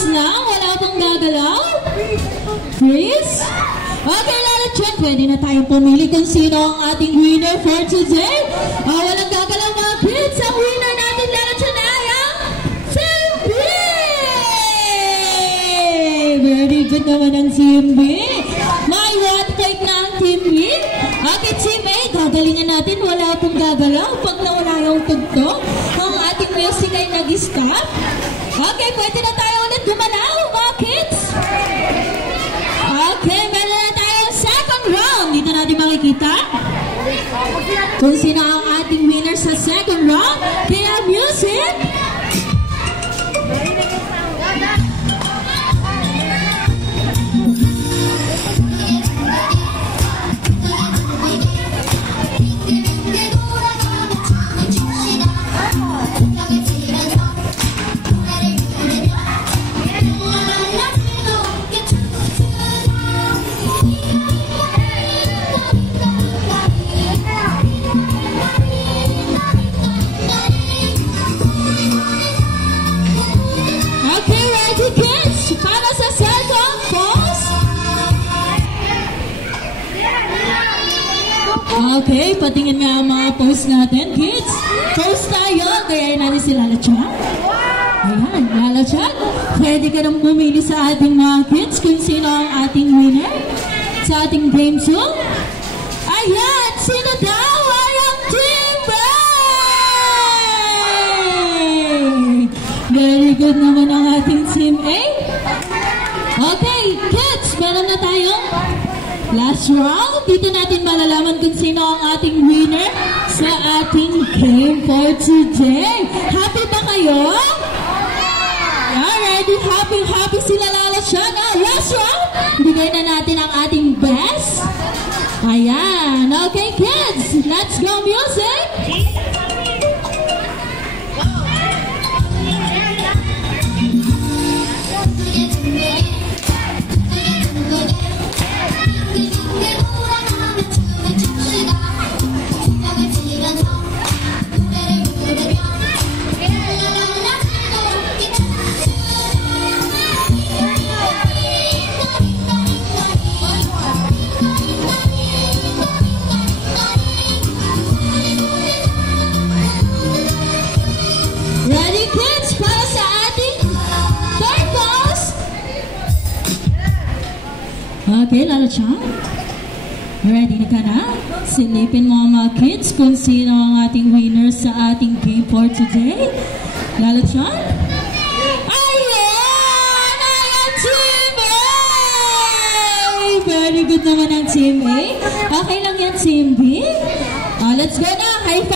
Freeze lang? Wala pang gagalaw? Freeze? Okay, Lala Chan, pwede na tayong pumili kung sino ang ating winner for today. Walang gagalaw mga kids. Ang winner natin, Lala Chan, ay ang Team B! Very good naman ang Team B. May one take na ang Team B. Okay, Team A, gagalingan natin. Wala pong gagalaw. Pag nawala yung tugtog, ang ating music ay nag-stop. Okay, pwede na tayo ulit gumalaw, mga kids. Okay, meron na tayong second round. Dito natin makikita kung sino ang ating winner sa second round. Kaya music. Okay, patingin nga ang mga post natin, kids. Post tayo, gayahin natin si Lala Chan. Ayan, Lala Chan, pwede ka nang bumili sa ating mga kids kung sino ang ating winner sa ating game show. Ayan, sino daw ay ang Team A? Very good naman ang ating Team A. Okay, kids, meron na tayong last round. Dito natin malalaman kung sino ang ating winner sa ating game for today. Happy ba kayo? Alright, happy sila Lala Chan. Last round, bigay na natin ang ating best. Ayan. Okay, kids, let's go music. Okay, Lala Chan. Ready na ka na? Silipin mo ang mga kids kung sino ang ating winner sa ating game for today. Lala Chan? Ayan! Ayan, Team A! Very good naman ang Team A. Okay lang yan, Team B. Let's go na. High five.